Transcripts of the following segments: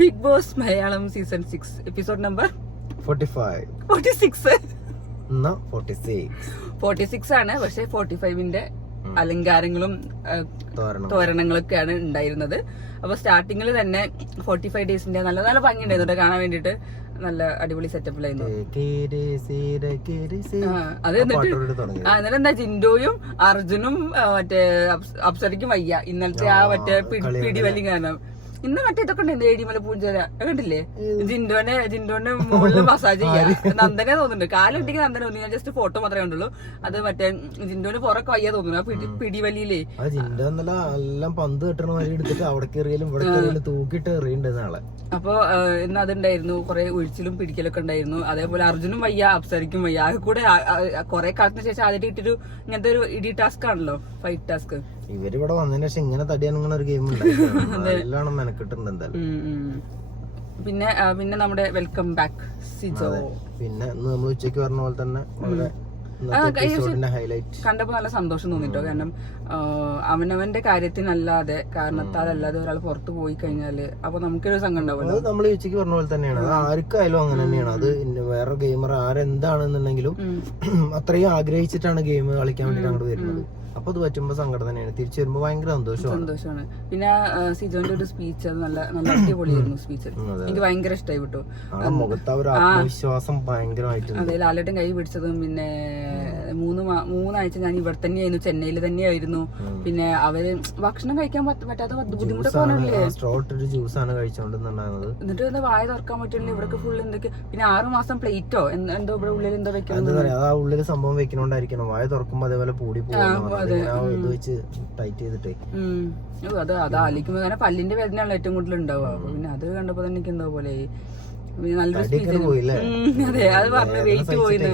Big boss Malayalam season 6 episode number 46 ആണ്. പക്ഷെ 45ന്റെ അലങ്കാരങ്ങളും തോരണങ്ങളൊക്കെയാണ് ഉണ്ടായിരുന്നത്. അപ്പൊ സ്റ്റാർട്ടിങ്ങിൽ തന്നെ 45 ഡേയ്സിന്റെ നല്ല നല്ല ഭംഗി ഉണ്ടായിരുന്നു കാണാൻ വേണ്ടിട്ട്. നല്ല അടിപൊളി സെറ്റപ്പിലായിരുന്നു. അത് എന്നിട്ട് എന്താ ജിൻഡോയും അർജുനും മറ്റേ അപ്സരയ്ക്കും വയ്യ ഇന്നലത്തെ ആ മറ്റേ പിടിവലി കാരണം. ഇന്ന് മറ്റേ ഇതൊക്കെ ഉണ്ട്, ഏടിമല പൂഞ്ചോല കണ്ടില്ലേ? ജിൻഡോന്റെ മുകളിൽ മസാജ് ചെയ്യാ. നന്ദനെ തോന്നുന്നുണ്ട്, കാലൊട്ടിക്ക് നന്ദന തോന്നി. ഞാൻ ജസ്റ്റ് ഫോട്ടോ മാത്രമേ കണ്ടുള്ളൂ. അത് മറ്റേ ജിൻഡോന് പുറക്കെ വയ്യ തോന്നുന്നു ആ പിടിവലിയിലേ. എല്ലാം പന്ത് കെട്ടണ വഴി എടുത്തിട്ട് അവിടെ കയറിയാലും ഇവിടെ കയറിയാലും തൂക്കിട്ട് എറിയണ്ട് നാളെ. അപ്പൊ ഇന്ന് അതുണ്ടായിരുന്നു, കുറെ ഒഴിച്ചിലും പിടിക്കലൊക്കെ ഉണ്ടായിരുന്നു. അതേപോലെ അർജുനും വയ്യ, അപ്സരയ്ക്കും വയ്യ. അത് കൂടെ കുറെ കാലത്തിന് ശേഷം ആദ്യമായിട്ട് ഇട്ടൊരു ഇങ്ങനത്തെ ഒരു ഇടി ടാസ്ക് ആണല്ലോ, ഫൈറ്റ് ടാസ്ക്. ഇവരിവിടെ വന്നതിന് ശേഷം ഇങ്ങനെ തടിയാൻ ഒരു ഗെയിം ഉണ്ടായിരുന്നു. മെനക്കെട്ടുണ്ട് എന്തായാലും. പിന്നെ നമ്മുടെ വെൽക്കം ബാക്ക് സിജോ. പിന്നെ നമ്മൾ ഉച്ചയ്ക്ക് പറഞ്ഞ പോലെ തന്നെ കണ്ടപ്പോ നല്ല സന്തോഷം തോന്നിട്ടോ. കാരണം അവനവന്റെ കാര്യത്തിനല്ലാതെ കാരണത്താലല്ലാതെ ഒരാൾ പുറത്തു പോയി കഴിഞ്ഞാല് അപ്പൊ നമുക്കൊരു സംഘം ഉണ്ടാവുമല്ലോ. നമ്മൾ ഉച്ചയ്ക്ക് പറഞ്ഞ പോലെ തന്നെയാണ്, അത് ആർക്കായാലും അങ്ങനെ തന്നെയാണ്. അത് വേറെ ഗെയിമർ ആരെന്താണെന്നുണ്ടെങ്കിലും അത്രയും ആഗ്രഹിച്ചിട്ടാണ് ഗെയിം കളിക്കാൻ വേണ്ടിട്ട് അങ്ങോട്ട് വരുന്നത്. അപ്പൊ അത് പറ്റുമ്പോ സങ്കടം തന്നെയാണ്, തിരിച്ചു വരുമ്പോ ഭയങ്കര സന്തോഷമാണ്. പിന്നെ സിജോന്റെ ഒരു സ്പീച്ച് അത് നല്ല നല്ല അടിപൊളിയായിരുന്നു സ്പീച്ച്. എനിക്ക് ഭയങ്കര ഇഷ്ടമായി വിട്ടു. മുഖത്ത് ആ ഒരു ആത്മവിശ്വാസം ഭയങ്കരമായിട്ട്. അതെ, ലാലേട്ടൻ കൈ പിടിച്ചതും. പിന്നെ മൂന്നാഴ്ച ഞാൻ ഇവിടെ തന്നെയായിരുന്നു, ചെന്നൈയിൽ തന്നെയായിരുന്നു. പിന്നെ അവര് ഭക്ഷണം കഴിക്കാൻ പറ്റാത്ത ബുദ്ധിമുട്ടൊക്കെ പറഞ്ഞില്ലേ. ജ്യൂസാണ് കഴിച്ചോണ്ടിരുന്നത്. എന്നിട്ട് എന്താ വായ തുറക്കാൻ പറ്റില്ല ഇവിടൊക്കെ ഫുൾ എന്തൊക്കെ. പിന്നെ 6 മാസം പ്ലേറ്റോ എന്തോ ഇവിടെ ഉള്ളിൽ എന്തോ വെക്കണം. ആ ഉള്ളിൽ സംഭവം വെക്കണോണ്ടായിരിക്കണം വായ തുറക്കുമ്പോ അതേപോലെ പൂടി പോകും. അത് ആലോചിക്കുമ്പോ കാരണം പല്ലിന്റെ വേദനയാണ് ഏറ്റവും കൂടുതൽ ഉണ്ടാവുക. പിന്നെ അത് കണ്ടപ്പോ തന്നെ എനിക്ക് എന്താ പോലെ നല്ലൊരു സ്പീച്ച്. അതെ, അത് പറഞ്ഞു വെയിറ്റ് പോയിന്ന്.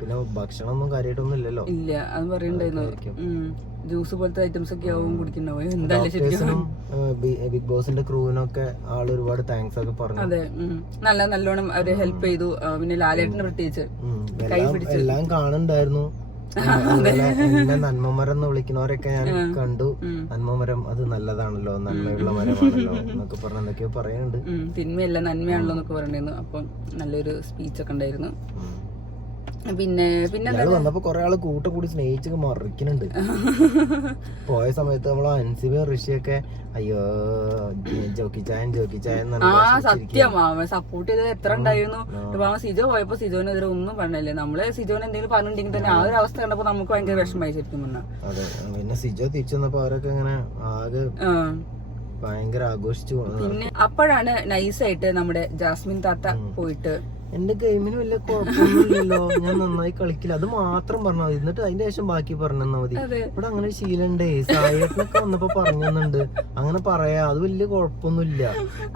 പിന്നെ ഭക്ഷണമൊന്നും കാര്യമായിട്ടൊന്നും ഇല്ലല്ലോ. ഇല്ല, അത് പറയണ്ടായിരുന്നു. ജ്യൂസ് പോലത്തെ ഐറ്റംസ് ഒക്കെ ആവും കുടിക്കണ്ടാവും. എന്തായാലും ശരിക്കും ബിഗ് ബോസിന്റെ ക്രൂവിനൊക്കെ ആള് ഒരുപാട് താങ്ക്സ് ഒക്കെ പറഞ്ഞു. അതെ, നല്ലോണം അവര് ഹെൽപ്പ് ചെയ്തു. പിന്നെ ലാലേട്ടന് പ്രത്യേകിച്ച് കൈ പിടിച്ചു. എല്ലാം കാണുന്നുണ്ടായിരുന്നു. നന്മമരം എന്ന് വിളിക്കുന്നവരൊക്കെ ഞാൻ കണ്ടു. നന്മമരം അത് നല്ലതാണല്ലോ, നന്മയുള്ള മരമാണല്ലോ എന്നൊക്കെ പറഞ്ഞ എന്തൊക്കെയോ പറയുന്നുണ്ട്. തിന്മയല്ല നന്മയാണല്ലോ എന്നൊക്കെ പറഞ്ഞിരുന്നു. അപ്പം നല്ലൊരു സ്പീച്ച് ഒക്കെ ഉണ്ടായിരുന്നു. പിന്നെ വന്നപ്പോ കൊറേ ആള് കൂടി സ്നേഹിച്ചൊക്കെ മറിക്കുന്നുണ്ട്. പോയ സമയത്ത് നമ്മള് അൻസിബയും ഋഷിയൊക്കെ അയ്യോ ജോക്കിച്ചായൻ സത്യം സപ്പോർട്ട് ചെയ്തത് എത്ര ഉണ്ടായിരുന്നു. സിജോ പോയപ്പോ സിജോനെതിരെ ഒന്നും പറഞ്ഞില്ലേ. നമ്മള് സിജോനെ എന്തെങ്കിലും പറഞ്ഞിട്ടുണ്ടെങ്കിൽ തന്നെ ആ ഒരു അവസ്ഥ കണ്ടപ്പോ നമുക്ക് ഭയങ്കര വിഷമായി ശരിക്കും പറഞ്ഞാൽ. അതെ, പിന്നെ സിജോ തിരിച്ചു വന്നപ്പോ അവരൊക്കെ ഇങ്ങനെ ആകെ ഭയങ്കര ആഘോഷിച്ചു. പിന്നെ അപ്പോഴാണ് നൈസായിട്ട് നമ്മുടെ ജാസ്മിൻ താത്ത പോയിട്ട് എന്റെ ഗെയിമിന് വലിയ കുഴപ്പമൊന്നുമില്ലല്ലോ, ഞാൻ നന്നായി കളിക്കില്ല, അത് മാത്രം പറഞ്ഞാൽ മതി. എന്നിട്ട് അതിന്റെ ശേഷം ബാക്കി പറഞ്ഞാൽ മതി. ഇവിടെ അങ്ങനെ ഒരു ശീലണ്ടേ, സായിട്ടൊക്കെ വന്നപ്പോ പറഞ്ഞുണ്ട് അങ്ങനെ പറയാ, അത് വലിയ കുഴപ്പമൊന്നുമില്ല.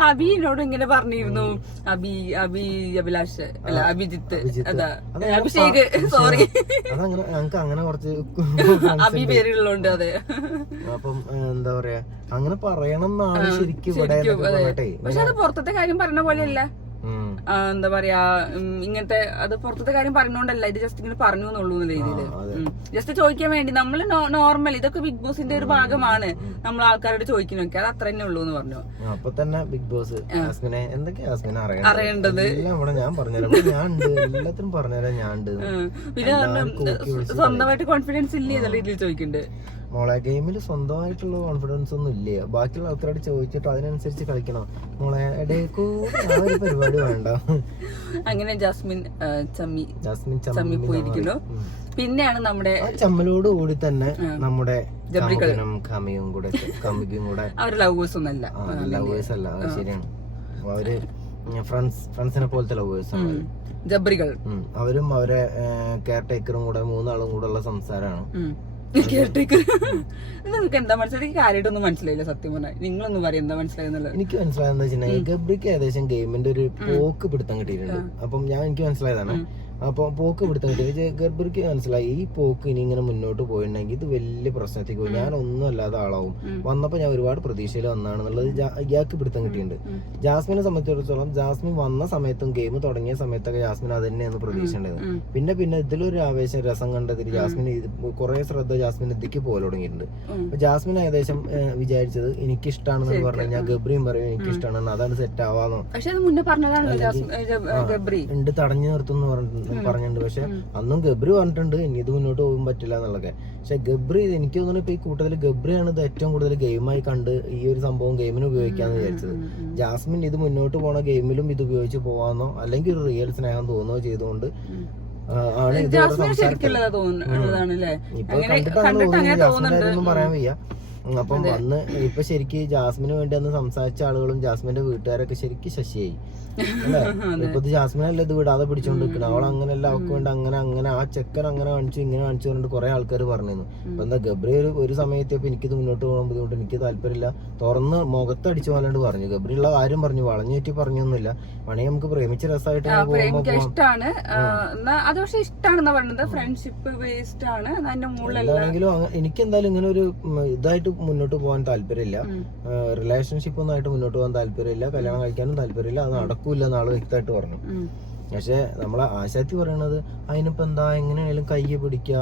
അബിനോട് ഇങ്ങനെ പറഞ്ഞിരുന്നു. അഭിലാഷ് അല്ല അഭിജിത്ത്, അഭിഷേക്, സോറി, അതങ്ങനെ ഞങ്ങക്ക് അങ്ങനെ കുറച്ച് അഭി പേരുള്ളതുകൊണ്ട്. അതെ, അപ്പം എന്താ പറയാ, അങ്ങനെ പറയണം എന്നാണ് ശരിക്കും ഇവിടെ. പക്ഷെ അത് പുറത്തത്തെ കാര്യം പറഞ്ഞ പോലെയല്ല. എന്താ പറയാ, ഇങ്ങനത്തെ അത് പുറത്തത്തെ കാര്യം പറഞ്ഞോണ്ടല്ല, ഇത് ജസ്റ്റ് ഇങ്ങനെ പറഞ്ഞു എന്നുള്ളൂ എന്നുള്ള രീതിയില് ജസ്റ്റ് ചോദിക്കാൻ വേണ്ടി. നമ്മള് നോർമൽ ഇതൊക്കെ ബിഗ് ബോസിന്റെ ഒരു ഭാഗമാണ്, നമ്മൾ ആൾക്കാരോട് ചോദിക്കുന്നൊക്കെ, അത് അത്ര തന്നെ ഉള്ളൂ എന്ന് പറഞ്ഞു. അപ്പൊ തന്നെ ബിഗ് ബോസ് എന്തൊക്കെയാ അറിയേണ്ടത് ഞാൻ പറഞ്ഞുതരാം, ഞാൻ എല്ലാത്തിനും പറഞ്ഞുതരാം, ഞാൻ ഉണ്ട്. പിന്നെ സ്വന്തമായിട്ട് കോൺഫിഡൻസ് ഇല്ലേ എന്നുള്ള രീതിയിൽ ചോദിക്കുന്നുണ്ട്. മോളെ ഗെയിമിൽ സ്വന്തമായിട്ടുള്ള കോൺഫിഡൻസ് ഒന്നും ഇല്ലേ, ബാക്കിയുള്ള ആൾക്കാരോട് ചോദിച്ചിട്ട് അതിനനുസരിച്ച് കളിക്കണം മോളെ. പരിപാടി വേണ്ട. അങ്ങനെ ജാസ്മിൻ ചമ്മി പോയിരിക്കുന്നു. പിന്നെയാണ് നമ്മുടെ ചമ്മലോട് കൂടി തന്നെ നമ്മുടെ കമിയും കൂടെ അവർ ലവേഴ്സ് ഒന്നല്ല, ലവേഴ്സ് അല്ല, അത് ശരിയാണ്. അവര് ഫ്രണ്ട്സിനെ പോലത്തെ ലവേഴ്സ് ആണ് ജബ്രികൾ. അവരും അവരെ കെയർ ടേക്കറും കൂടെ 3 ആളും കൂടെ ഉള്ള സംസാരമാണ്. നിങ്ങൾക്ക് എന്താ മനസ്സിലായി? കാര്യമായിട്ടൊന്നും മനസ്സിലായില്ല സത്യം പറഞ്ഞാൽ. നിങ്ങളൊന്നും പറയും എന്താ മനസ്സിലായെന്നുള്ളത്. എനിക്ക് മനസ്സിലായെന്ന് വെച്ചിട്ടുണ്ടെങ്കിൽ ഗബ്രിക്ക് ഏകദേശം ഗെയിമിന്റെ ഒരു പോക്ക് പിടുത്തം കിട്ടിയിട്ടുണ്ട്. അപ്പം എനിക്ക് മനസ്സിലായതാണ്, അപ്പൊ പോക്ക് പിടുത്തം കിട്ടി. ഗബ്രിക്ക് മനസ്സിലായി ഈ പോക്ക് ഇനി ഇങ്ങനെ മുന്നോട്ട് പോയിട്ടുണ്ടെങ്കിൽ ഇത് വലിയ പ്രശ്നത്തേക്ക് പോകും, ഞാൻ ഒന്നും അല്ലാതെ ആളാവും. വന്നപ്പോ ഞാൻ ഒരുപാട് പ്രതീക്ഷയിൽ വന്നാണെന്നുള്ളത് ഇയാൾക്ക് പിടുത്തം കിട്ടിയിട്ടുണ്ട്. ജാസ്മിനെ സംബന്ധിച്ചിടത്തോളം ജാസ്മിൻ വന്ന സമയത്തും ഗെയിം തുടങ്ങിയ സമയത്തൊക്കെ ജാസ്മിൻ അത് തന്നെയാണ് പ്രതീക്ഷ ഉണ്ടായത്. പിന്നെ ഇതിലൊരു ആവേശം രസം കണ്ടതിൽ ജാസ്മിൻ കുറെ ശ്രദ്ധ ജാസ്മിൻ ഇതിക്ക് പോലെ തുടങ്ങിയിട്ടുണ്ട്. അപ്പൊ ജാസ്മിൻ ഏകദേശം വിചാരിച്ചത് എനിക്കിഷ്ടമാണെന്ന് പറഞ്ഞു കഴിഞ്ഞാൽ ഗബ്രിയും പറയും എനിക്കിഷ്ടമാണ്, അതാണ് സെറ്റ് ആവാന്നോ ഉണ്ട് തടഞ്ഞു നിർത്തുന്നു പറഞ്ഞിട്ടുണ്ട്. പക്ഷെ അന്നും ഗബ്രി പറഞ്ഞിട്ടുണ്ട് ഇനി ഇത് മുന്നോട്ട് പോകാൻ പറ്റില്ല എന്നുള്ളതൊക്കെ. പക്ഷെ ഗബ്രി എനിക്ക് തോന്നുന്നു ഇപ്പൊ ഈ കൂട്ടത്തിൽ ഗബ്രിയാണ് ഇത് ഏറ്റവും കൂടുതൽ ഗെയിമായി കണ്ട് ഈ ഒരു സംഭവം ഗെയിമിന് ഉപയോഗിക്കാന്ന് വിചാരിച്ചത്. ജാസ്മിൻ ഇത് മുന്നോട്ട് പോണ ഗെയിമിലും ഇത് ഉപയോഗിച്ച് പോവാന്നോ അല്ലെങ്കിൽ ഒരു റിയൽ സ്നേഹം തോന്നുകയോ ചെയ്തുകൊണ്ട് ആണ് ഇത് ഇപ്പൊ കണ്ടിട്ടാണ് ജാസ്മിനായിട്ടൊന്നും പറയാൻ വയ്യ. അപ്പം അന്ന് ഇപ്പൊ ശരിക്ക് ജാസ്മിന് വേണ്ടി അന്ന് സംസാരിച്ച ആളുകളും ജാസ്മിന്റെ വീട്ടുകാരൊക്കെ ശരിക്കും ശശിയായി അല്ലെ. ഇപ്പൊ ജാസ്മിനല്ല ഇത് വിടാതെ പിടിച്ചോണ്ട് നിൽക്കണം, അവൾ അങ്ങനെയല്ല അവൾക്ക് വേണ്ടി അങ്ങനെ ആ ചെക്കൻ അങ്ങനെ കാണിച്ചു ഇങ്ങനെ കാണിച്ചു പറഞ്ഞിട്ട് കുറെ ആൾക്കാർ പറഞ്ഞിരുന്നു. അപ്പൊ എന്താ ഗബ്രി ഒരു സമയത്ത് എനിക്കിത് മുന്നോട്ട് പോകാൻ ബുദ്ധിമുട്ട്, എനിക്ക് താല്പര്യമില്ല, തുറന്ന് മുഖത്തടിച്ചു പോലാണ്ട് പറഞ്ഞു. ഗബ്രി ഉള്ള കാര്യം പറഞ്ഞു, വളഞ്ഞു ചുറ്റി പറഞ്ഞൊന്നുമില്ല. വേണമെങ്കിൽ നമുക്ക് പ്രേമിച്ച രസമായിട്ട് എന്താണെങ്കിലും എനിക്ക് എന്തായാലും ഇങ്ങനെ ഒരു ഇതായിട്ട് മുന്നോട്ട് പോകാൻ താല്പര്യമില്ല, റിലേഷൻഷിപ്പ് ഒന്നായിട്ട് മുന്നോട്ട് പോകാൻ താല്പര്യമില്ല, കല്യാണം കഴിക്കാനും താല്പര്യമില്ല, അത് നടക്കൂല എന്നാള് വ്യക്തമായിട്ട് പറഞ്ഞു. പക്ഷെ നമ്മളെ ആശാത്തി പറയണത് അതിനിപ്പോ എന്താ എങ്ങനെയാണെങ്കിലും കൈ പിടിക്കുക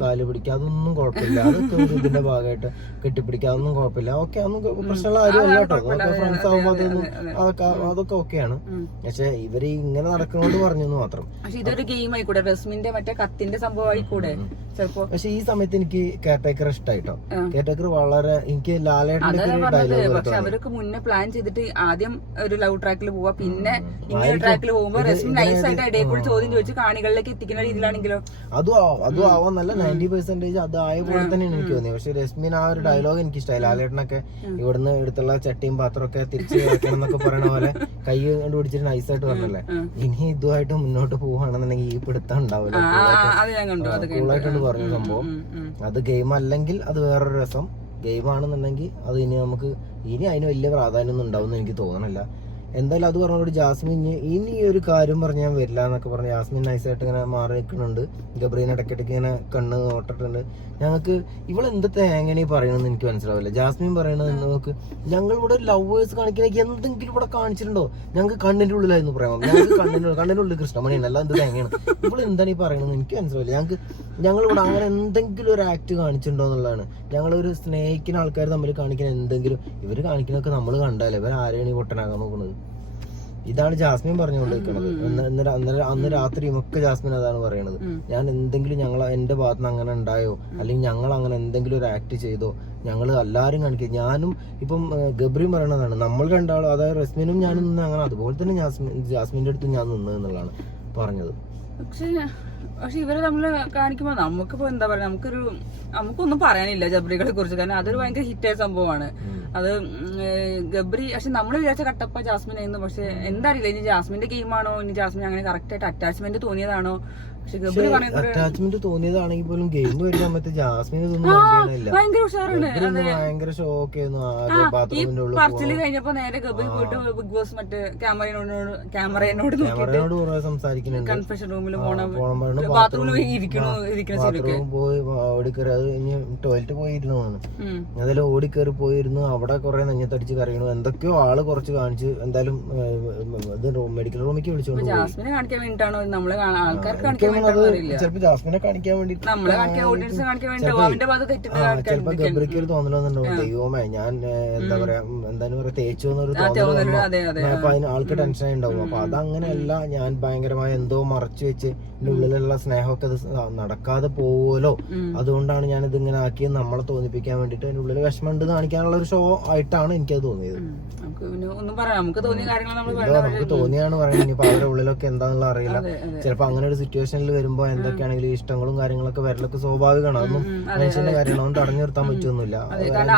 കാല് പിടിക്കുക അതൊന്നും കുഴപ്പമില്ല, അതൊക്കെ ഒരു ഇതിന്റെ ഭാഗമായിട്ട് കെട്ടിപ്പിടിക്കുക അതൊന്നും കുഴപ്പമില്ല, ഓക്കെ അതൊന്നും പ്രശ്നമുള്ള കാര്യമല്ല കേട്ടോ, അതൊക്കെ ഫ്രണ്ട്സ് ആകുമ്പോ അതൊക്കെ ഓക്കെയാണ്. പക്ഷെ ഇവര് ഇങ്ങനെ നടക്കുന്നോണ്ട് പറഞ്ഞെന്ന് മാത്രം. ഇതൊരു ഗെയിം ആയിക്കൂടെ, റസ്മിന്റെ മറ്റേ കത്തിന്റെ സംഭവം ആയിക്കൂടെ ചിലപ്പോ. പക്ഷെ ഈ സമയത്ത് എനിക്ക് കെയർടേക്കർ ഇഷ്ടായിട്ടോ. കെയർടേക്കർ വളരെ എനിക്ക് ലാലേട്ടന്റെ ഡയലോഗ്. പക്ഷെ അവരൊക്കെ മുന്നേ പ്ലാൻ ചെയ്തിട്ട് ആദ്യം ഒരു ലവ് ട്രാക്കിൽ പോവാ, പിന്നെ ഇങ്ങനെ ട്രാക്കിൽ പോകുമ്പോ റസ്മിൻ നൈസായിട്ട് ഇടയിൽ കൂടി ചോദ്യം ചോദിച്ച് കാണികളിലേക്ക് എത്തിക്കുന്ന രീതിയിലാണെങ്കിലോ അതും ആവാൻ നല്ല 90% അത് ആയ പോലെ തന്നെയാണ് എനിക്ക് തോന്നിയത്. പക്ഷെ രശ്മിൻ ആ ഒരു ഡയലോഗ് എനിക്ക് ഇഷ്ടമായി. ലാലേട്ടനൊക്കെ ഇവിടുന്ന് എടുത്തുള്ള ചട്ടിയും പാത്രമൊക്കെ തിരിച്ച് വെക്കണം എന്നൊക്കെ പറയുന്ന പോലെ കൈ കൊണ്ട് പിടിച്ചിട്ട് നൈസായിട്ട് പറഞ്ഞല്ലേ. ഇനി ഇതുമായിട്ട് മുന്നോട്ട് പോവാണെന്നുണ്ടെങ്കിൽ ഈ പിടുത്തം ഉണ്ടാവില്ല, കൂളായിട്ടുണ്ട് പറഞ്ഞ സംഭവം. അത് ഗെയിം അല്ലെങ്കിൽ അത് വേറൊരു രസം, ഗെയിം ആണെന്നുണ്ടെങ്കിൽ അത് ഇനി നമുക്ക് ഇനി അതിന് വലിയ പ്രാധാന്യം ഒന്നും ഉണ്ടാവും എനിക്ക് തോന്നണില്ല. എന്തായാലും അത് പറഞ്ഞോട് ജാസ്മിൻ ഇനി ഒരു കാര്യം പറഞ്ഞ് ഞാൻ വരില്ല എന്നൊക്കെ പറഞ്ഞ് ജാസ്മിൻ നൈസായിട്ട് ഇങ്ങനെ മാറി നിൽക്കുന്നുണ്ട്. ഗബ്രീൻ ഇടയ്ക്കിടയ്ക്ക് ഇങ്ങനെ കണ്ണ് നോട്ടിട്ടുണ്ട്. ഞങ്ങൾക്ക് ഇവളെന്ത് തേങ്ങനെ പറയണമെന്ന് എനിക്ക് മനസ്സിലാവില്ല. ജാസ്മിൻ പറയണത് നമുക്ക് ഞങ്ങൾ ഇവിടെ ലവേഴ്സ് കാണിക്കണ എന്തെങ്കിലും ഇവിടെ കാണിച്ചിട്ടുണ്ടോ, ഞങ്ങൾക്ക് കണ്ണിന്റെ ഉള്ളിലായിരുന്നു പറയാം, ഞങ്ങൾക്ക് കണ്ണിന്റെ ഉള്ളിൽ കൃഷ്ണമണിയാണ്, അല്ല എന്ത് തേങ്ങയാണ് ഇവിടെ എന്താണ് ഈ പറയണമെന്ന് എനിക്ക് മനസ്സിലാവില്ല. ഞങ്ങളിവിടെ അങ്ങനെ എന്തെങ്കിലും ഒരു ആക്ട് കാണിച്ചിട്ടുണ്ടോ എന്നുള്ളതാണ്. ഞങ്ങളൊരു സ്നേഹിക്കുന്ന ആൾക്കാർ തമ്മിൽ കാണിക്കുന്ന എന്തെങ്കിലും ഇവര് കാണിക്കുന്നൊക്കെ നമ്മൾ കണ്ടാലേ ഇവർ ആരെയാണ് ഈ പൊട്ടനാകാൻ നോക്കുന്നത്. ഇതാണ് ജാസ്മിൻ പറഞ്ഞുകൊണ്ടിരിക്കുന്നത്. അന്ന് രാത്രിയും ഒക്കെ ജാസ്മിൻ അതാണ് പറയണത്. ഞാൻ എന്തെങ്കിലും എന്റെ ഭാഗത്ത് നിന്ന് അങ്ങനെ ഉണ്ടായോ, അല്ലെങ്കിൽ ഞങ്ങൾ അങ്ങനെ എന്തെങ്കിലും ഒരു ആക്ട് ചെയ്തോ, ഞങ്ങൾ എല്ലാവരും കാണിക്കുക. ഞാനും ഇപ്പം ഗബ്രിയും പറയണതാണ് നമ്മൾ രണ്ടാളും, അതായത് റസ്മിനും ഞാനും നിന്ന് അങ്ങനെ അതുപോലെ തന്നെ ജാസ്മിന്റെ അടുത്ത് ഞാൻ നിന്ന് എന്നുള്ളതാണ് പറഞ്ഞത്. പക്ഷെ ഇവരെ നമ്മള് കാണിക്കുമ്പോ നമുക്കിപ്പോ എന്താ പറയാ, നമുക്കൊന്നും പറയാനില്ല ജബ്രികളെ കുറിച്ച്. കാരണം അതൊരു ഭയങ്കര ഹിറ്റായ സംഭവമാണ് അത്. ഗബ്രി പക്ഷെ നമ്മൾ വിചാരിച്ച കട്ടപ്പ ജാസ്മിൻ ആയിരുന്നു. പക്ഷെ എന്താ അറിയില്ല, ഇനി ജാസ്മിന്റെ ഗെയിമാണോ, ഇനി ജാസ്മിൻ അങ്ങനെ കറക്റ്റ് ആയിട്ട് അറ്റാച്ച്മെന്റ് തോന്നിയതാണോ. അറ്റാച്ച്മെന്റ് തോന്നിയതാണെങ്കിൽ പോലും ഗെയിം വരുന്ന സമയത്ത് ജാസ്മിൻ ഭയങ്കര ഉഷാറാണ്. ഭയങ്കര ഷോക്കായിരുന്നു. പറച്ചില് കഴിഞ്ഞപ്പോ നേരെ ഗബ്രി പോയിട്ട് ബിഗ് ബോസ് മറ്റേ ക്യാമറയോട് സംസാരിക്കുന്നുണ്ട്. കൺഫെഷൻ റൂമിൽ ബാത്റൂമിൽ പോയി ഓടിക്കറി, അത് കഴിഞ്ഞ് ടോയ്ലറ്റ് പോയിരുന്നു. അതെല്ലാം ഓടിക്കറി പോയിരുന്നു. അവിടെ കുറെ നെഞ്ഞത്തടിച്ച് കറിയണു, എന്തൊക്കെയോ ആള് കുറച്ച് കാണിച്ച് എന്തായാലും മെഡിക്കൽ റൂമിലേക്ക് വിളിച്ചോണ്ട് ജാസ്മിനെ കാണിക്കാൻ വേണ്ടിട്ടാണോ നമ്മളെ ആൾക്കാർക്ക് കാണിക്കാൻ ചിലപ്പോ ജാസ്മിനെ കാണിക്കാൻ വേണ്ടി ചിലപ്പോ ഗബ്രിക്ക് ഒരു തോന്നലൊന്നുണ്ടാവും, ദൈവമേ ഞാൻ എന്താ പറയാ തേച്ചു എന്നൊരു തോന്നൽ. അപ്പൊ അതിന് ആൾക്ക് ടെൻഷൻ ഉണ്ടാവും. അപ്പൊ അതങ്ങനെയല്ല, ഞാൻ ഭയങ്കരമായ എന്തോ മറച്ചു വെച്ച് എന്റെ ഉള്ളിലുള്ള സ്നേഹമൊക്കെ അത് നടക്കാതെ പോവുമല്ലോ, അതുകൊണ്ടാണ് ഞാൻ ഇത് ഇങ്ങനെ ആക്കിയത് നമ്മളെ തോന്നിപ്പിക്കാൻ വേണ്ടിട്ട് എന്റെ ഉള്ളിൽ വിഷമം ഉണ്ട് കാണിക്കാനുള്ള ഒരു ഷോ ആയിട്ടാണ് എനിക്കത് തോന്നിയത്. നമുക്ക് തോന്നിയാണ് പറയുന്നത്. ഇനിയിപ്പോ അവരുടെ ഉള്ളിലൊക്കെ എന്താന്നുള്ള അറിയില്ല. ചിലപ്പോ അങ്ങനെ ഒരു സിറ്റുവേഷനിൽ സീസണിൽ വരുമ്പോ എന്തൊക്കെയാണെങ്കിലും ഇഷ്ടങ്ങളും കാര്യങ്ങളൊക്കെ വരലൊക്കെ സ്വാഭാവികമാണ്. അതൊന്നും മനുഷ്യന്റെ കാര്യമാണ്, അതുകൊണ്ട് തടഞ്ഞു നിർത്താൻ പറ്റുമൊന്നുമില്ല.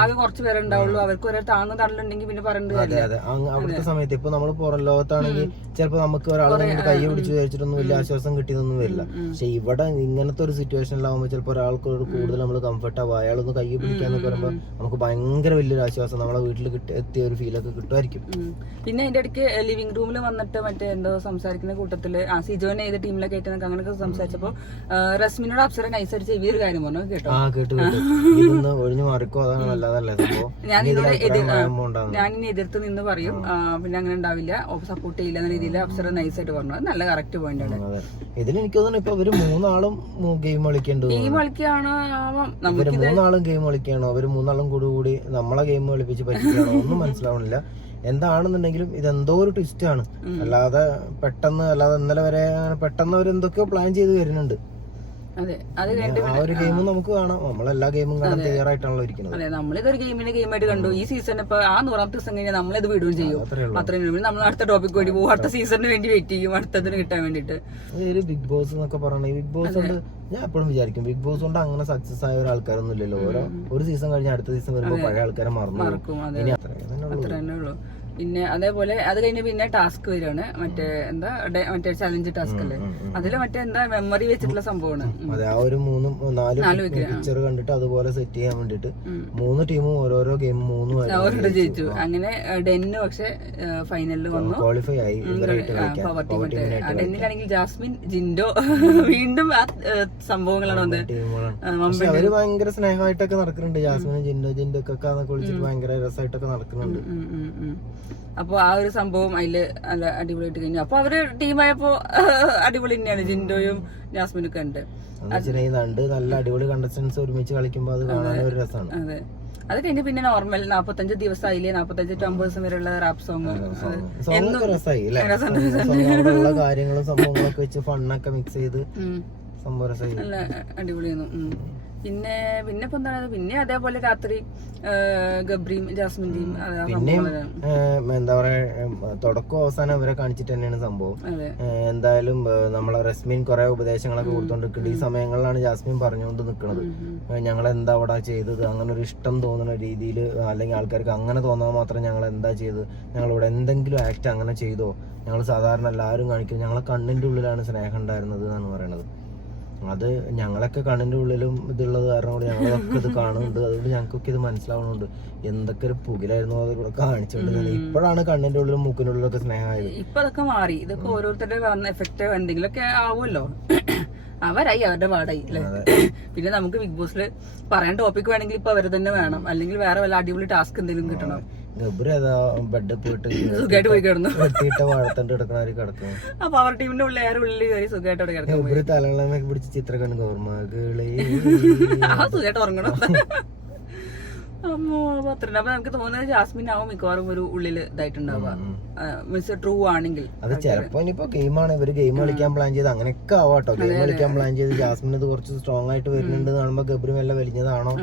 ആകെ കുറച്ച് പേരുണ്ടാവുള്ളൂ, അവർക്ക് ഒരേ താങ്ങും തടലുണ്ടെങ്കിൽ പിന്നെ പറഞ്ഞിട്ട്. അതെ അതെ, അവിടുത്തെ സമയത്ത് ഇപ്പൊ നമ്മൾ പുറം ലോകത്താണെങ്കിൽ ചിലപ്പോ നമുക്ക് ഒരാളെ കൈ പിടിച്ച് വിചാരിച്ചിട്ടൊന്നും വലിയ ആശ്വാസം കിട്ടിയതൊന്നും വരില്ല. പക്ഷെ ഇവിടെ ഇങ്ങനത്തെ ഒരു സിറ്റുവേഷനിലാവുമ്പോൾ ചിലപ്പോൾ ഒരാൾക്ക് കൂടുതൽ നമ്മൾ കംഫർട്ട് ആവും, അയാളൊന്ന് കൈ പിടിക്കാന്നൊക്കെ പറയുമ്പോൾ നമുക്ക് ഭയങ്കര വലിയൊരു ആശ്വാസം, നമ്മളെ വീട്ടിൽ എത്തിയ ഒരു ഫീലൊക്കെ കിട്ടുമായിരിക്കും. പിന്നെ അതിന്റെ ഇടയ്ക്ക് ലിവിംഗ് റൂമിൽ വന്നിട്ട് മറ്റേ എന്തോ സംസാരിക്കുന്ന കൂട്ടത്തില് സിജോനെ ഏത് ടീമിലൊക്കെ ആയിട്ട് അങ്ങനെയൊക്കെ സംസാരിച്ചപ്പോ റസ്മിനോട് അപ്സര നൈസായിട്ട് ചെവി ഒരു കാര്യം പറഞ്ഞു കേട്ടോ. കേട്ടു ഇതൊന്ന് ഒഴിഞ്ഞു മാറിക്കോ, അതാണ് നല്ലതല്ലേ സംഭവം. ഞാനിനി എതിർത്ത് നിന്ന് പറയും, പിന്നെ അങ്ങനെ ഉണ്ടാവില്ല, സപ്പോർട്ട് ചെയ്യില്ല എന്ന രീതിയിൽ അപ്സര നൈസായിട്ട് പറഞ്ഞു. അത് നല്ല കറക്റ്റ് പോയിന്റ് ആണ്. ഇതിൽ എനിക്ക് തോന്നുന്നു ഇപ്പൊ ഇവര് മൂന്നാളും ഗെയിം കളിക്കേണ്ടത്, ഗെയിം കളിക്കാണ്. ഇവര് മൂന്നാളും ഗെയിം കളിക്കുകയാണോ, അവര് മൂന്നാളും കൂടി നമ്മളെ ഗെയിം കളിപ്പിച്ച് പറ്റിക്കുകയാണോ ഒന്നും മനസ്സിലാവണില്ല. എന്താണെന്നുണ്ടെങ്കിലും ഇതെന്തോ ഒരു ട്വിസ്റ്റ് ആണ്, അല്ലാതെ ഇന്നലെ വരെ പെട്ടെന്ന് അവർ എന്തൊക്കെയോ പ്ലാൻ ചെയ്ത് വരുന്നുണ്ട്. ആ ഒരു ഗെയിമും നമുക്ക് കാണാം, നമ്മളെല്ലാ ഗെയിമും കാണാൻ തയ്യാറായിട്ടാണല്ലോ ഇരിക്കുന്നത്. അതെ, നമ്മളിതൊരു ഗെയിമായിട്ട് കണ്ടു. ഈ സീസൺ ഇപ്പൊ ആ 100ാമത്തെ ദിവസം കഴിഞ്ഞാൽ നമ്മളിത് വിടുകയും ചെയ്യും. അത്രയും നമ്മൾ അടുത്ത ടോപ്പിക് വേണ്ടി പോകും, അടുത്ത സീസണിന് വേണ്ടി വെയിറ്റ് ചെയ്യും, അടുത്തതിന് കിട്ടാൻ വേണ്ടിട്ട്. അതൊരു ബിഗ് ബോസ് എന്നൊക്കെ പറയണ, ബിഗ് ബോസ് കൊണ്ട് ഞാൻ എപ്പോഴും വിചാരിക്കും ബിഗ് ബോസ് കൊണ്ട് അങ്ങനെ സക്സസ് ആയ ഒരാൾക്കാരൊന്നും ഇല്ലല്ലോ. ഒരു സീസൺ കഴിഞ്ഞ അടുത്ത സീസൺ വരുമ്പോൾ പഴയ ആൾക്കാരെ മറക്കും. അത്ര തന്നെ ഉള്ളൂ. പിന്നെ അതേപോലെ അത് കഴിഞ്ഞ് പിന്നെ ടാസ്ക് വരികയാണ്, മറ്റേ ചലഞ്ച് ടാസ്ക് അല്ലേ, അതില് മറ്റേ മെമ്മറി വെച്ചിട്ടുള്ള സംഭവമാണ്. അതെ, ആ ഒരു 3-4 പിക്ചർ കണ്ടിട്ട് അതുപോലെ സെറ്റ് ചെയ്യാൻ വേണ്ടിട്ട് 3 ടീമും ഓരോരോ ഗെയിം 3 ജയിച്ചു. അങ്ങനെ ഡെന്ന് പക്ഷെ ഫൈനലിൽ വന്നു, ക്വാളിഫൈ ആയി. ഡെന്നിലാണെങ്കിൽ ജാസ്മിൻ, ജിൻഡോ വീണ്ടും ആ സംഭവങ്ങളാണ് വന്നത്. അവര് ഭയങ്കര സ്നേഹമായിട്ടൊക്കെ നടക്കുന്നുണ്ട്, ജാസ്മിനും ജിൻഡോ ഒക്കെ വിളിച്ചിട്ട് ഭയങ്കര രസമായിട്ടൊക്കെ നടക്കുന്നുണ്ട്. അപ്പൊ ആ ഒരു സംഭവം അതില് നല്ല അടിപൊളിയായിട്ട് കഴിഞ്ഞു. അപ്പൊ അവര് ടീമായപ്പോ അടിപൊളി തന്നെയാണ്, ജിൻഡോയും ജാസ്മിനും ഒക്കെ ഉണ്ട്. നല്ല അടിപൊളി കണ്ടസ്റ്റൻസ് ഒരുമിച്ച് കളിക്കുമ്പോ അത് കാണാൻ ഒരു രസമാണ്. അതെ, അത് കഴിഞ്ഞ് പിന്നെ നോർമൽ 45 ദിവസമായില്ലേ, 45-50 ദിവസം വരെയുള്ള റാപ്പ് സോങ് രസമായി. കാര്യങ്ങളും സംഭവങ്ങളൊക്കെ വെച്ച് ഫണ്ണൊക്കെ മിക്സ് ചെയ്ത് സംഭവം രസമായി, നല്ല അടിപൊളിയായിരുന്നു. പിന്നെ ഇപ്പൊ എന്താണ്, പിന്നെ അതേപോലെ രാത്രി ഗബ്രിയും ജാസ്മിന്റെയും എന്താ പറയാ തുടക്കം അവസാനം അവരെ കാണിച്ചിട്ട് തന്നെയാണ് സംഭവം. എന്തായാലും നമ്മളെ റസ്മിൻ കുറെ ഉപദേശങ്ങളൊക്കെ കൊടുത്തോണ്ടിരിക്കുന്നുണ്ട്. ഈ സമയങ്ങളിലാണ് ജാസ്മിൻ പറഞ്ഞുകൊണ്ട് നിൽക്കുന്നത്, ഞങ്ങൾ എന്താ അവിടെ ചെയ്തത്, അങ്ങനെ ഒരു ഇഷ്ടം തോന്നുന്ന രീതിയിൽ, അല്ലെങ്കിൽ ആൾക്കാർക്ക് അങ്ങനെ തോന്നാൻ മാത്രം ഞങ്ങൾ എന്താ ചെയ്തത്, ഞങ്ങളിവിടെ എന്തെങ്കിലും ആക്ട് അങ്ങനെ ചെയ്തോ, ഞങ്ങൾ സാധാരണ എല്ലാവരും കാണിക്കും, ഞങ്ങളെ കണ്ണിന്റെ ഉള്ളിലാണ് സ്നേഹം ഉണ്ടായിരുന്നത് എന്നാണ് പറയണത്. അത് ഞങ്ങളൊക്കെ കണ്ണിന്റെ ഉള്ളിലും ഇതുള്ളത് കാരണം കൂടി ഞങ്ങളൊക്കെ ഇത് കാണുന്നുണ്ട്, അതുകൊണ്ട് ഞങ്ങൾക്കൊക്കെ ഇത് മനസ്സിലാവുന്നുണ്ട് എന്തൊക്കെ ഒരു പുകിലായിരുന്നു അത് ഇവിടെ കാണിച്ചുകൊണ്ടിരുന്നത്. ഇപ്പോഴാണ് കണ്ണിന്റെ ഉള്ളിലും മൂക്കിന്റെ ഉള്ളിലൊക്കെ സ്നേഹമായത്. ഇപ്പൊ അതൊക്കെ മാറി, ഇതൊക്കെ ഓരോരുത്തരുടെ എഫക്റ്റ് എന്തെങ്കിലുമൊക്കെ ആവുമല്ലോ, അവരായി അവരുടെ പാടായി അല്ലെ. പിന്നെ നമുക്ക് ബിഗ് ബോസിൽ പറയാൻ ടോപ്പിക് വേണമെങ്കിൽ ഇപ്പൊ അവര് തന്നെ വേണം, അല്ലെങ്കിൽ വേറെ വല്ല അടിപൊളി ടാസ്ക് എന്തെങ്കിലും കിട്ടണം. ബെഡ് പോയിട്ട് സുഖമായിട്ട് പോയി കിടന്നു, വാഴത്തണ്ട് കിടക്കണവര് കിടക്കും. അപ്പൊ അവർ ടീമിന്റെ ഉള്ളിൽ കയറി സുഖമായിട്ട് അവിടെ കിടക്കും. തലകളൊക്കെ പിടിച്ച് ചിത്രകണ് ഗോർമകളെ സുഖമായിട്ട് ഉറങ്ങണം. അമ്മോ പത്രണ്ട്. അപ്പൊ നമുക്ക് തോന്നുന്നത് ജാസ്മിൻ ആവും മിക്കവാറും ഒരു ഉള്ളില് ഇതായിട്ടുണ്ടാവുക, മീൻസ് ട്രൂ ആണെങ്കിൽ. അത് ചിലപ്പോ ഇനിയിപ്പോ ഗെയിമാണ്, ഇവര് ഗെയിം കളിക്കാൻ പ്ലാൻ ചെയ്ത് അങ്ങനെയൊക്കെ ആവാട്ടോ. ഗെയിം കളിക്കാൻ പ്ലാൻ ചെയ്ത് ജാസ്മിൻ ഇത് കുറച്ച് സ്ട്രോങ് ആയിട്ട് വരുന്നുണ്ട് കാണുമ്പോ ഗബ്രി മെല്ലെ വലിഞ്ഞതാണോ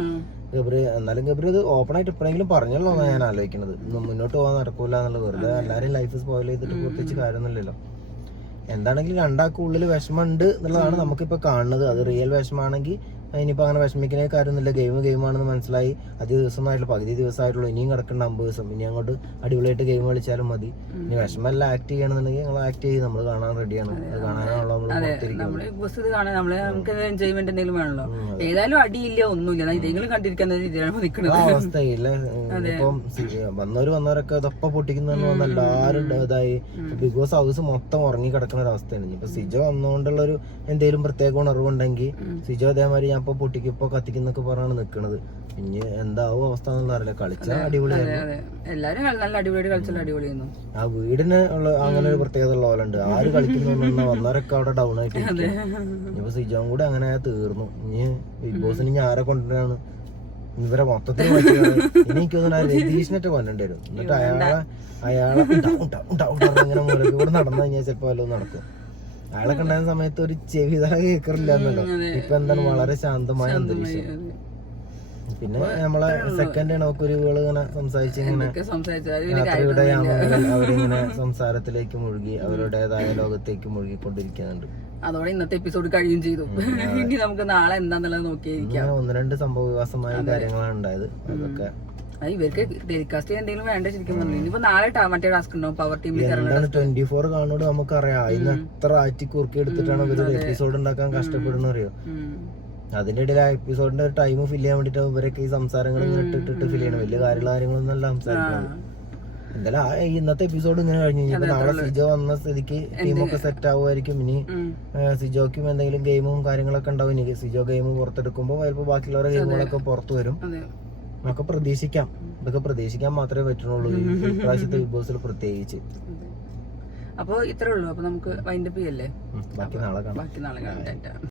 എന്നാലും ഗബ്രി ഇത് ഓപ്പൺ ആയിട്ട് എപ്പോഴെങ്കിലും പറഞ്ഞല്ലോ എന്നാണ് ഞാൻ ആലോചിക്കുന്നത്. മുന്നോട്ട് പോകാൻ നടക്കൂല എന്നുള്ളത്, വെറുതെ എല്ലാവരും ലൈഫ് സ്പോയിൽ ചെയ്തിട്ട് പ്രത്യേകിച്ച് കാര്യമൊന്നുമില്ലല്ലോ. എന്താണെങ്കിലും രണ്ടാൾക്കും ഉള്ളിൽ വിഷമമുണ്ട് എന്നുള്ളതാണ് നമുക്കിപ്പോ കാണുന്നത്. അത് റിയൽ വിഷമാണെങ്കിൽ ഇനിയിപ്പോ അങ്ങനെ വിഷമിക്കുന്ന കാര്യമൊന്നുമില്ല, ഗെയിമാണെന്ന് മനസ്സിലായി. അധിക ദിവസമായിട്ടുള്ള പകുതി ദിവസമായിട്ടുള്ളൂ, ഇനിയും കിടക്കേണ്ട 50 ദിവസം, ഇനി അങ്ങോട്ട് അടിപൊളിയായിട്ട് ഗെയിം കളിച്ചാലും മതി. ഇനി വിഷമല്ല ആക്ട് ചെയ്യണമെന്നുണ്ടെങ്കിൽ ഞങ്ങൾ ആക്ട് ചെയ്ത് നമ്മൾ കാണാൻ റെഡിയാണ്, അത് കാണാനാണല്ലോ നമുക്ക് എൻജോയ്മെന്റ് എന്തെങ്കിലും വേണല്ലോ. ഏതായാലും അടിയില്ല ഒന്നുമില്ല, ഇതെങ്കിലും കണ്ടിരിക്കുന്ന രീതിയിലാണ് നിൽക്കുന്നത്. അവസ്ഥയില്ല. ഇപ്പം വന്നവരൊക്കെ ഇതൊപ്പം പൊട്ടിക്കുന്ന എല്ലാവരും ഇതായി. ബിഗ് ബോസ് ഹൗസ് മൊത്തം ഉറങ്ങി കിടക്കുന്ന ഒരു അവസ്ഥയാണ്. ഇപ്പൊ സിജോ വന്നുകൊണ്ടുള്ള ഒരു എന്തെങ്കിലും പ്രത്യേക ഉണർവുണ്ടെങ്കിൽ സിജോ അതേമാതിരി ഞാൻ ഇപ്പൊ പൊട്ടിക്കും ഇപ്പൊ കത്തിക്കുന്നൊക്കെ പറഞ്ഞാണ് നിക്കണത്. ഇനി എന്താവും അവസ്ഥ എന്നൊന്നും അറിയില്ല. കളിച്ചാൽ അടിപൊളിയായിരുന്നു, എല്ലാരും നല്ല അടിപൊളിയായിട്ട് കളിച്ചാൽ അടിപൊളിയായിരുന്നു. ആ വീടിന് ഉള്ള അങ്ങനെ ഒരു പ്രത്യേകത ഉള്ള പോലെ ഉണ്ട്. ആര് കളിക്കുന്ന വന്നവരൊക്കെ അവിടെ ഡൗൺ ആയിട്ട്. ഇനിയിപ്പോ സിജോം കൂടെ അങ്ങനെ തീർന്നു. ഇനി ബിഗ് ബോസിന് ഇനി ആരെ കൊണ്ടുവരാണ് ഇവരെ മൊത്തത്തിൽ എനിക്ക് തോന്നുന്നു രതീഷിനൊക്കെ കൊല്ലണ്ടി വരും. എന്നിട്ട് അയാളെ ഇങ്ങനെ മൂലക്ക് കൂടെ നടന്നു കഴിഞ്ഞാൽ ചിലപ്പോ വല്ലതും നടക്കും. അയാളൊക്കെ ഉണ്ടായിരുന്ന സമയത്ത് ഒരു ചെവി തല കേൾക്കാറില്ല എന്നല്ലോ. ഇപ്പൊ എന്താണ് വളരെ ശാന്തമായ അന്തരീക്ഷം. പിന്നെ നമ്മളെ സെക്കൻഡ് നോക്കുരുകള് ഇങ്ങനെ സംസാരിച്ച് ഇങ്ങനെ സംസാരിച്ചാൽ രാത്രിയുടെ അവരിങ്ങനെ സംസാരത്തിലേക്ക് മുഴുകി അവരുടേതായ ലോകത്തേക്ക് മുഴുകിക്കൊണ്ടിരിക്കുന്നുണ്ട്. അതോടെ ഇന്നത്തെ എപ്പിസോഡ് കഴിയും ചെയ്തു. ഇനി നമുക്ക് നാളെ എന്താന്നുള്ളത് നോക്കിയിരിക്കാം. 1-2 സംഭവവികാസമായ കാര്യങ്ങളാണ് ഉണ്ടായത്. അതൊക്കെ ഇവർക്ക് ടെലികാസ്റ്റ് ചെയ്യാൻ എന്തെങ്കിലും വേണ്ട ശരിക്കും പറഞ്ഞു. ഇനിയിപ്പോ നാളെ മറ്റേ ടാസ്ക് ഉണ്ടാവും പവർ ടീമിൽ. 24 കാണുന്നോട് നമുക്കറിയാം അതിന് എത്ര ആറ്റി കുറുക്കി എടുത്തിട്ടാണ് ഇവര് എപ്പിസോഡ് ഉണ്ടാക്കാൻ കഷ്ടപ്പെടുന്ന അറിയോ. അതിന്റെ ഇടയിൽ ആ എപ്പിസോഡിന്റെ ഒരു ടൈം ഫില്ല് ചെയ്യാൻ വേണ്ടിട്ട് ഇവരൊക്കെ ഈ സംസാരങ്ങൾ ഇങ്ങനെ ഇട്ടിട്ട് ഫില്ല് ചെയ്യണം. വലിയ കാര്യങ്ങളൊന്നും അല്ല സംസാരിക്കുന്നത്. എന്തായാലും ഇന്നത്തെ എപ്പിസോഡ് ഇങ്ങനെ കഴിഞ്ഞു. ഇനിയിപ്പോ നാളെ സിജോ വന്ന സ്ഥിതിക്ക് ടീമൊക്കെ സെറ്റ് ആവുമായിരിക്കും. ഇനി സിജോക്കും എന്തെങ്കിലും ഗെയിമും കാര്യങ്ങളൊക്കെ ഉണ്ടാവും. ഇനി സിജോ ഗെയിം പുറത്തെടുക്കുമ്പോ ചിലപ്പോ ബാക്കിയുള്ളവരുടെ ഗെയിമുകളൊക്കെ പുറത്തു വരും. നമുക്ക് പ്രതീക്ഷിക്കാം. ഇതൊക്കെ പ്രതീക്ഷിക്കാൻ മാത്രമേ പറ്റുള്ളൂ ഇപ്രാവശ്യത്തെ ബിഗ് ബോസിൽ പ്രത്യേകിച്ച്. അപ്പൊ ഇത്രേ ഉള്ളൂ. അപ്പൊ നമുക്ക് വൈൻഡപ്പ് ചെയ്യല്ലേ. ബാക്കി നാളെ കാണാം. കാണാം.